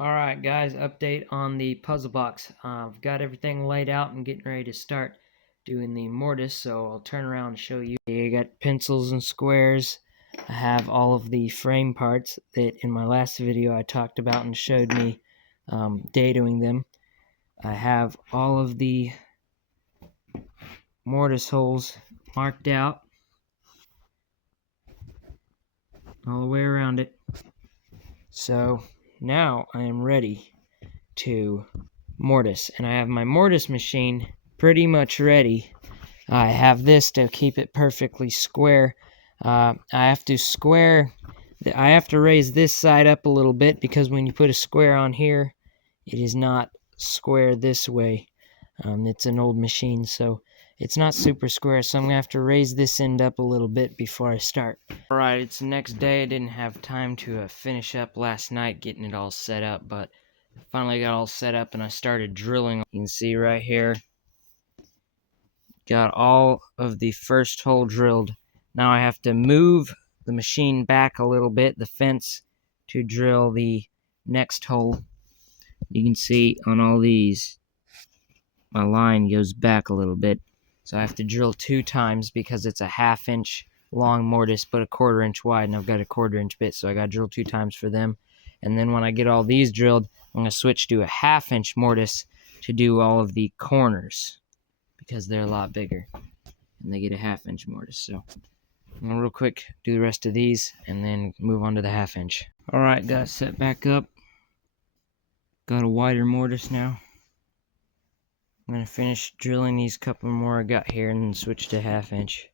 Alright guys, update on the puzzle box. I've got everything laid out and getting ready to start doing the mortise, so I'll turn around and show you. I got pencils and squares. I have all of the frame parts that in my last video I talked about and showed me datoing them. I have all of the mortise holes marked out all the way around it. So now I am ready to mortise, and I have my mortise machine pretty much ready. I have this to keep it perfectly square. I have to raise this side up a little bit because when you put a square on here, it is not square this way. It's an old machine, so it's not super square, so I'm gonna have to raise this end up a little bit before I start. Alright, it's the next day. I didn't have time to finish up last night getting it all set up, but finally got all set up and I started drilling. You can see right here, got all of the first hole drilled. Now I have to move the machine back a little bit, the fence, to drill the next hole. You can see on all these, my line goes back a little bit. So I have to drill 2 times because it's a 1/2 inch long mortise but a 1/4 inch wide, and I've got a 1/4 inch bit, so I got to drill 2 times for them. And then when I get all these drilled, I'm going to switch to a 1/2 inch mortise to do all of the corners because they're a lot bigger and they get a 1/2 inch mortise. So I'm going to real quick do the rest of these and then move on to the 1/2 inch. Alright, got it set back up. Got a wider mortise now. I'm going to finish drilling these couple more I got here and then switch to 1/2 inch.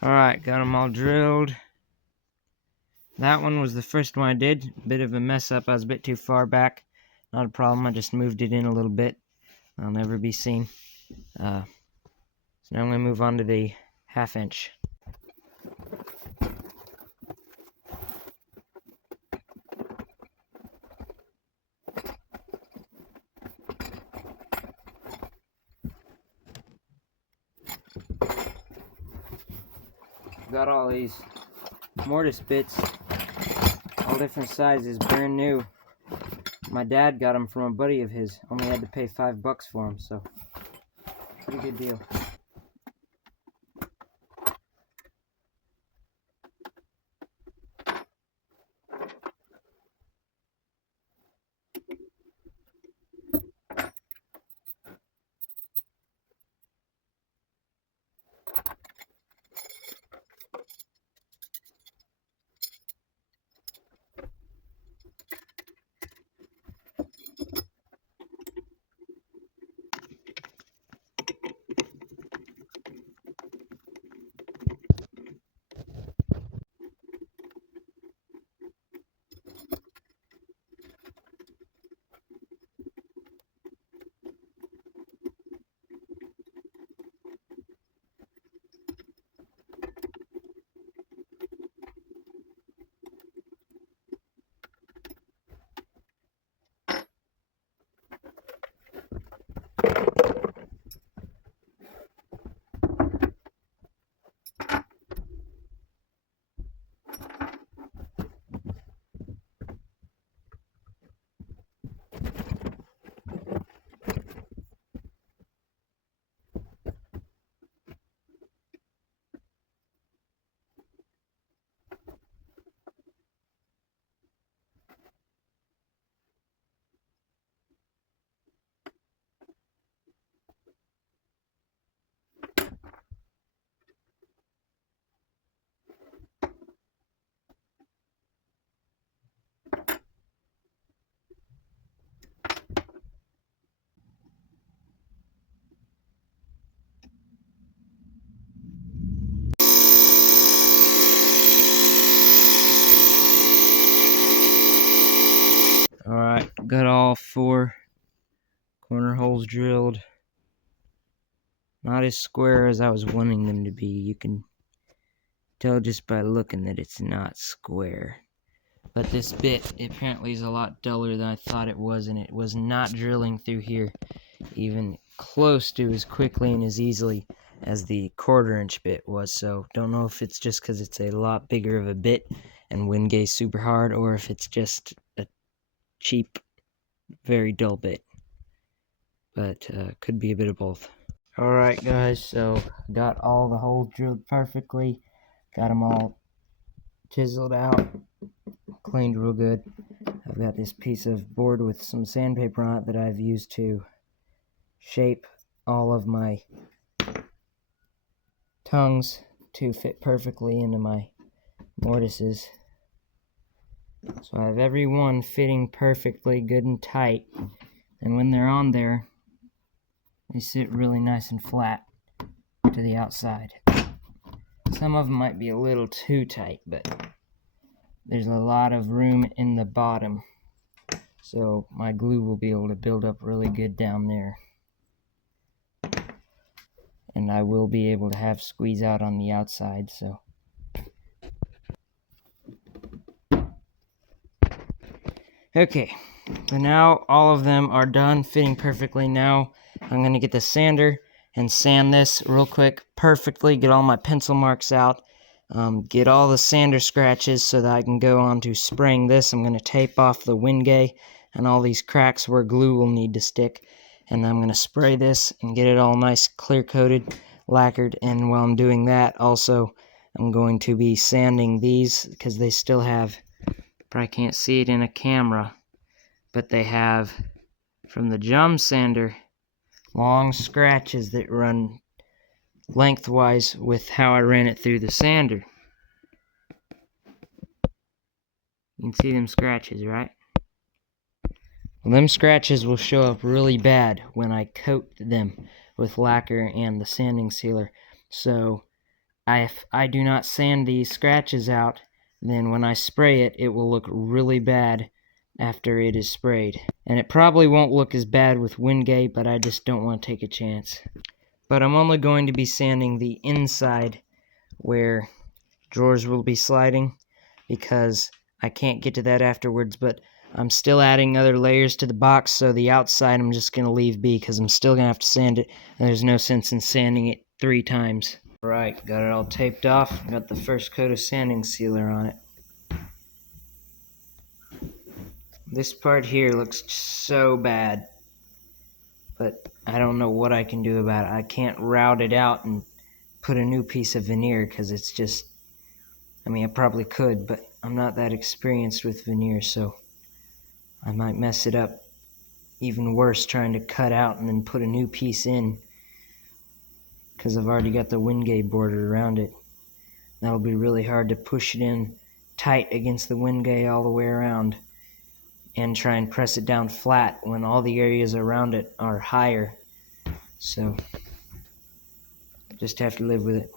Alright, got them all drilled. That one was the first one I did. Bit of a mess up. I was a bit too far back. Not a problem. I just moved it in a little bit. I'll never be seen. So now I'm going to move on to the 1/2 inch. Got all these mortise bits, all different sizes, brand new. My dad got them from a buddy of his. Only had to pay $5 for them, so pretty good deal. all 4 corner holes drilled. Not as square as I was wanting them to be. You can tell just by looking that it's not square. But this bit apparently is a lot duller than I thought it was, and it was not drilling through here even close to as quickly and as easily as the 1/4 inch bit was. So don't know if it's just because it's a lot bigger of a bit and wind gauge super hard, or if it's just a cheap, very dull bit. But could be a bit of both. Alright guys, so got all the holes drilled perfectly, got them all chiseled out, cleaned real good. I've got this piece of board with some sandpaper on it that I've used to shape all of my tongues to fit perfectly into my mortises. So I have every one fitting perfectly good and tight, and when they're on there, they sit really nice and flat to the outside. Some of them might be a little too tight, but there's a lot of room in the bottom, so my glue will be able to build up really good down there. And I will be able to have squeeze out on the outside, so. Okay, so now all of them are done fitting perfectly. Now I'm going to get the sander and sand this real quick perfectly, get all my pencil marks out, get all the sander scratches so that I can go on to spraying this. I'm going to tape off the wingay and all these cracks where glue will need to stick, and I'm going to spray this and get it all nice clear coated, lacquered. And while I'm doing that, also I'm going to be sanding these because they still have, probably can't see it in a camera, but they have, from the jump sander, long scratches that run lengthwise with how I ran it through the sander. You can see them scratches, right? Well, them scratches will show up really bad when I coat them with lacquer and the sanding sealer. So if I do not sand these scratches out, then when I spray it, it will look really bad after it is sprayed. And it probably won't look as bad with wingay, but I just don't want to take a chance. But I'm only going to be sanding the inside where drawers will be sliding, because I can't get to that afterwards. But I'm still adding other layers to the box, so the outside I'm just going to leave be, because I'm still going to have to sand it, and there's no sense in sanding it 3 times. Alright, got it all taped off, got the first coat of sanding sealer on it. This part here looks so bad, but I don't know what I can do about it. I can't route it out and put a new piece of veneer, because it's just, I mean, I probably could, but I'm not that experienced with veneer, so I might mess it up even worse trying to cut out and then put a new piece in, because I've already got the wingay border around it. That'll be really hard to push it in tight against the wingay all the way around and try and press it down flat when all the areas around it are higher. So just have to live with it.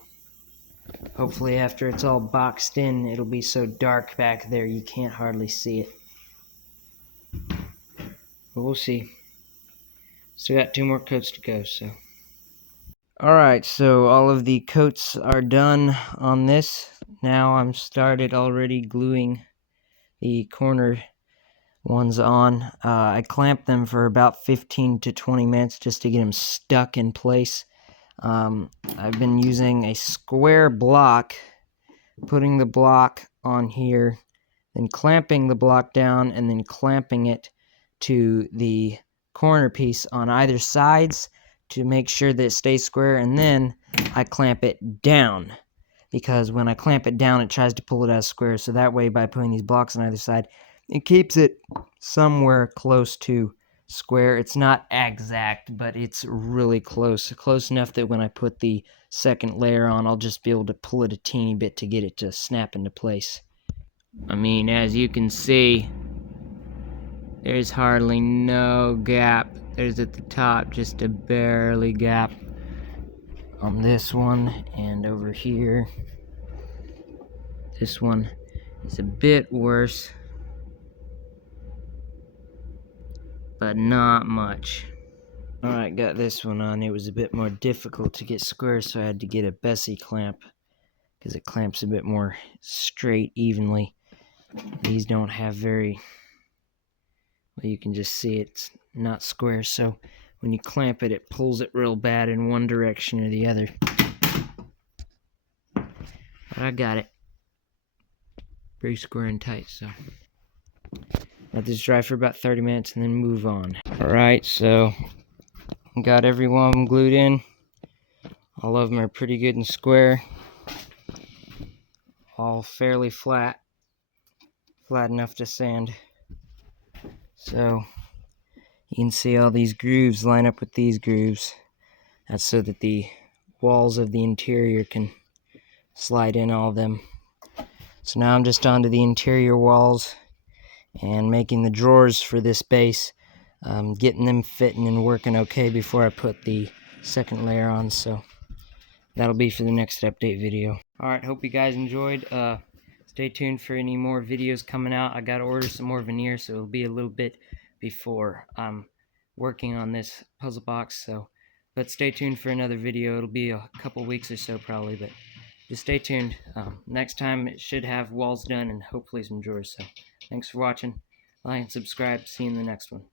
Hopefully after it's all boxed in, it'll be so dark back there you can't hardly see it. But we'll see. Still got 2 more coats to go, so. Alright, so all of the coats are done on this. Now I'm started already gluing the corner ones on. I clamped them for about 15 to 20 minutes just to get them stuck in place. I've been using a square block, putting the block on here, then clamping the block down, and then clamping it to the corner piece on either sides to make sure that it stays square, and then I clamp it down, because when I clamp it down it tries to pull it as square. So that way, by putting these blocks on either side, it keeps it somewhere close to square. It's not exact, but it's really close enough that when I put the second layer on, I'll just be able to pull it a teeny bit to get it to snap into place. I mean, as you can see, there's hardly no gap. There's at the top just a barely gap on this one, and over here this one is a bit worse. but not much. Alright, got this one on. It was a bit more difficult to get square, so I had to get a Bessie clamp, because it clamps a bit more straight, evenly. These don't have very... well, you can just see it's not square, so when you clamp it, it pulls it real bad in one direction or the other. But I got it very square and tight, so let this dry for about 30 minutes and then move on. Alright, so got every one of them glued in. All of them are pretty good and square. All fairly flat enough to sand. So you can see all these grooves line up with these grooves. That's so that the walls of the interior can slide in all of them. So now I'm just onto the interior walls and making the drawers for this base, getting them fitting and working okay before I put the second layer on. So that'll be for the next update video. Alright, hope you guys enjoyed. Stay tuned for any more videos coming out. I gotta order some more veneer, so it'll be a little bit before I'm working on this puzzle box. But stay tuned for another video. It'll be a couple weeks or so probably, but just stay tuned. Next time it should have walls done and hopefully some drawers. So thanks for watching. Like and subscribe. See you in the next one.